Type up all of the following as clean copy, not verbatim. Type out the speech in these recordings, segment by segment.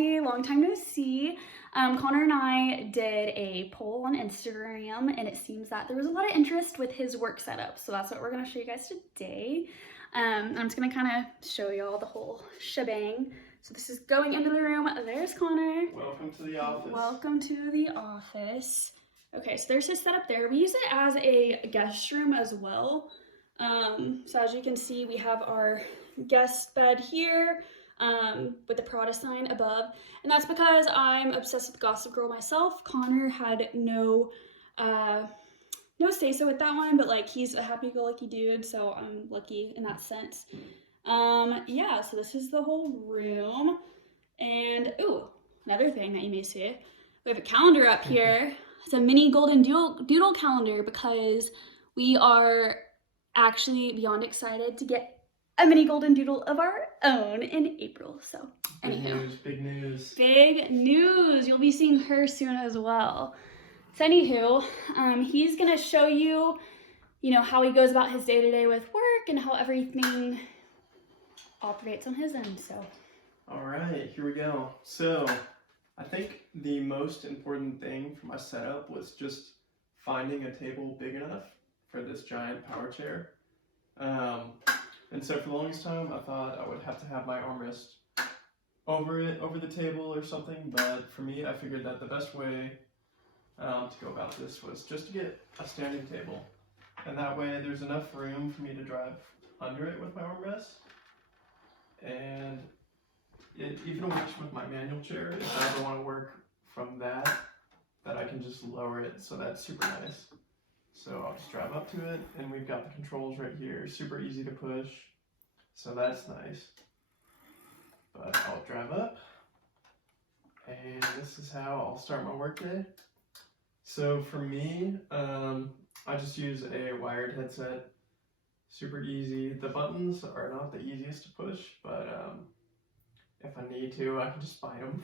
everybody, long time no see. Connor and I did a poll on Instagram, and it seems that there was a lot of interest with his work setup, so that's what we're going to show you guys today. I'm just going to kind of show y'all the whole shebang. So this is going into the room. There's Connor. Welcome to the office. Welcome to the office. Okay, so there's his setup there. We use it as a guest room as well. So as you can see, we have our guest bed here with the Prada sign above. And that's because I'm obsessed with Gossip Girl myself. Connor had no say-so with that one, but like he's a happy-go-lucky dude, so I'm lucky in that sense. Yeah, so this is the whole room. And, ooh, another thing that you may see, we have a calendar up here. It's a mini golden doodle calendar because we are actually beyond excited to get a mini golden doodle of our own in April. So, anyhow. Big news. Big news. You'll be seeing her soon as well. So, anywho, he's going to show you, how he goes about his day-to-day with work and how everything operates on his end, so. All right, here we go. So, I think the most important thing for my setup was just finding a table big enough for this giant power chair. And so for the longest time, I thought I would have to have my armrest over the table or something, but for me, I figured that the best way to go about this was just to get a standing table. And that way there's enough room for me to drive under it with my armrest. And it even works with my manual chair if I ever want to work from that I can just lower it, so that's super nice. So I'll just drive up to it, and we've got the controls right here, super easy to push, so that's nice. But I'll drive up, and this is how I'll start my workday. So for me, I just use a wired headset, super easy. The buttons are not the easiest to push, but if I need to, I can just bite them.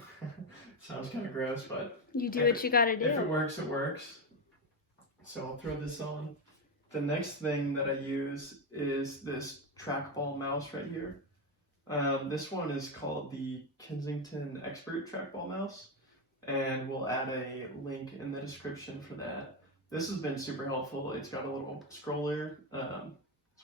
Sounds kind of gross, but you do what you gotta do. If it works, it works. So I'll throw this on. The next thing that I use is this trackball mouse right here. This one is called the Kensington Expert Trackball Mouse, and we'll add a link in the description for that. This has been super helpful. It's got a little scroller, so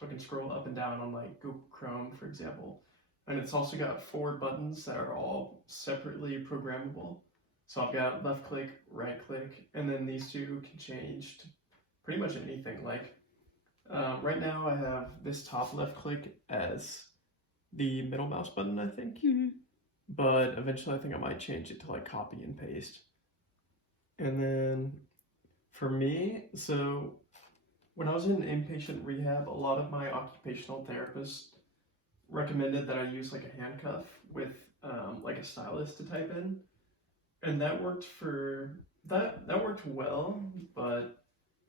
I can scroll up and down on like Google Chrome, for example. And it's also got 4 buttons that are all separately programmable. So I've got left click, right click, and then these two can change to pretty much anything. Like right now I have this top left click as the middle mouse button, I think. Mm-hmm. But eventually I think I might change it to like copy and paste. And then for me, so when I was in inpatient rehab, a lot of my occupational therapists recommended that I use like a handcuff with like a stylus to type in, and that worked well, but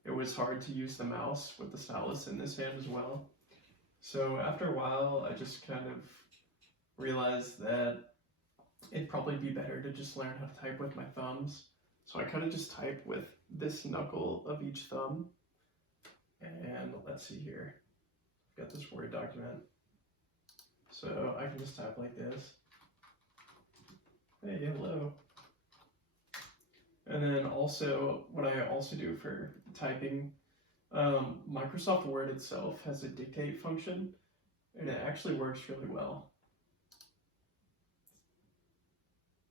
it was hard to use the mouse with the stylus in this hand as well. So after a while, I just kind of realized that it'd probably be better to just learn how to type with my thumbs. So I kind of just type with this knuckle of each thumb, and let's see here, I've got this Word document. So I can just type like this. Hey, hello. And then also, what I also do for typing, Microsoft Word itself has a dictate function, and it actually works really well.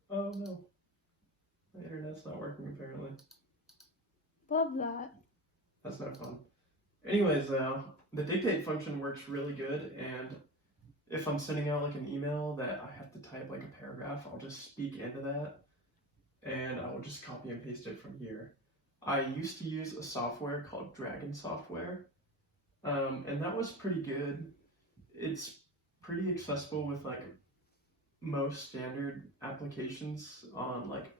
Oh no, my internet's not working apparently. Love that. That's not fun. Anyways, the dictate function works really good, and if I'm sending out like an email that I have to type like a paragraph, I'll just speak into that and I will just copy and paste it from here. I used to use a software called Dragon software, and that was pretty good. It's pretty accessible with like most standard applications on like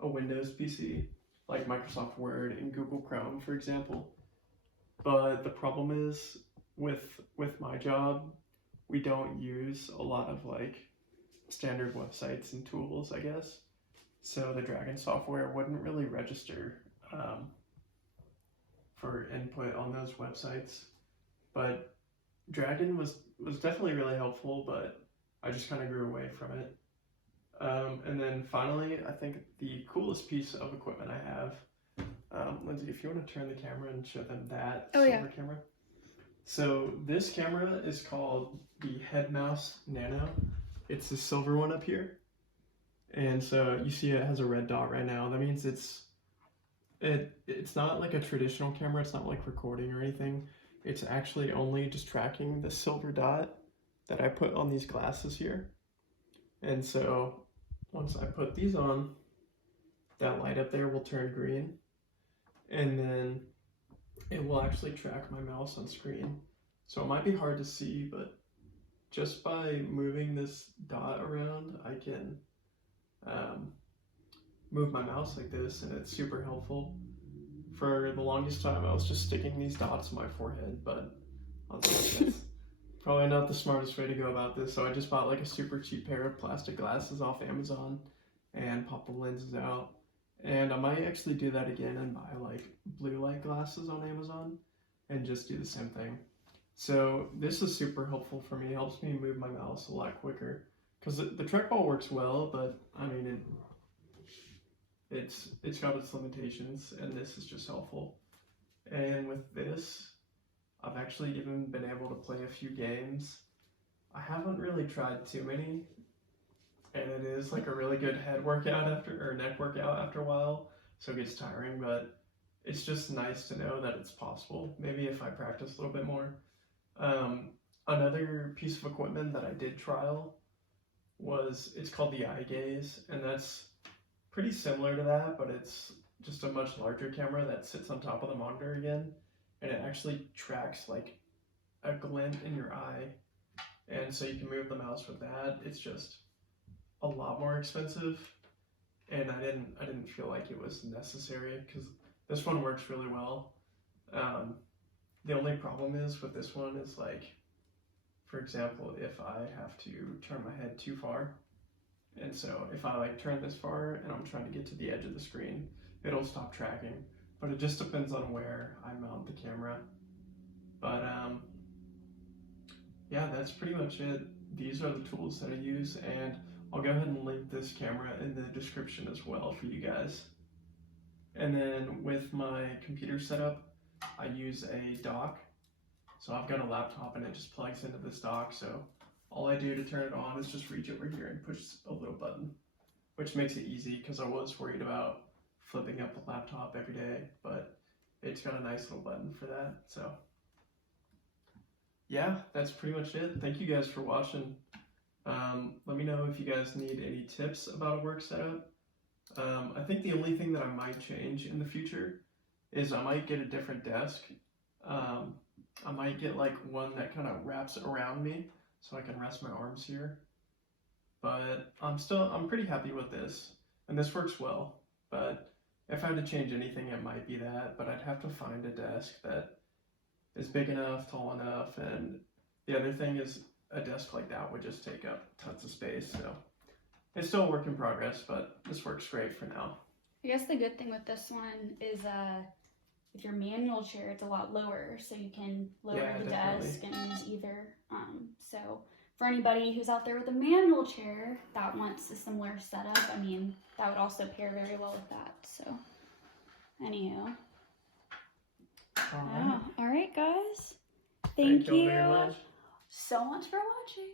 a Windows PC, like Microsoft Word and Google Chrome, for example. But the problem is with my job, we don't use a lot of like standard websites and tools, I guess. So the Dragon software wouldn't really register for input on those websites. But Dragon was definitely really helpful, but I just kind of grew away from it. And then finally, I think the coolest piece of equipment I have, Lindsay, if you want to turn the camera and show them that silver camera. So this camera is called the Head Mouse Nano. It's the silver one up here. And so you see it has a red dot right now. That means it's not like a traditional camera. It's not like recording or anything. It's actually only just tracking the silver dot that I put on these glasses here. And so once I put these on, that light up there will turn green. And then it will actually track my mouse on screen. So it might be hard to see, but just by moving this dot around, I can move my mouse like this, and it's super helpful. For the longest time, I was just sticking these dots in my forehead, but I was like, that's probably not the smartest way to go about this. So I just bought like a super cheap pair of plastic glasses off Amazon and popped the lenses out. And I might actually do that again and buy like blue light glasses on Amazon and just do the same thing. So this is super helpful for me. It helps me move my mouse a lot quicker because the trackball works well, but I mean it's got its limitations, and this is just helpful. And with this, I've actually even been able to play a few games. I haven't really tried too many, and it is like a really good head workout or neck workout after a while, so it gets tiring, but it's just nice to know that it's possible, maybe if I practice a little bit more. Another piece of equipment that I did trial it's called the eye gaze, and that's pretty similar to that, but it's just a much larger camera that sits on top of the monitor again, and it actually tracks like a glint in your eye, and so you can move the mouse with that. It's just a lot more expensive, and I didn't feel like it was necessary because this one works really well. The only problem is with this one is like, for example, if I have to turn my head too far, and so if I like turn this far and I'm trying to get to the edge of the screen, it'll stop tracking. But it just depends on where I mount the camera. But yeah, that's pretty much it. These are the tools that I use, and I'll go ahead and link this camera in the description as well for you guys. And then with my computer setup, I use a dock. So I've got a laptop and it just plugs into this dock, so all I do to turn it on is just reach over here and push a little button, which makes it easy because I was worried about flipping up the laptop every day, but it's got a nice little button for that. So yeah, that's pretty much it. Thank you guys for watching. Let me know if you guys need any tips about a work setup. I think the only thing that I might change in the future is I might get a different desk. I might get like one that kind of wraps around me so I can rest my arms here. But I'm pretty happy with this, and this works well. But if I had to change anything, it might be that, but I'd have to find a desk that is big enough, tall enough, and the other thing is a desk like that would just take up tons of space, so it's still a work in progress, but this works great for now. I guess the good thing with this one is with your manual chair, it's a lot lower, so you can lower the desk and use either. So for anybody who's out there with a manual chair that wants a similar setup, I mean, that would also pair very well with that. So, anywho. All right, guys. Thank you very much. so much for watching.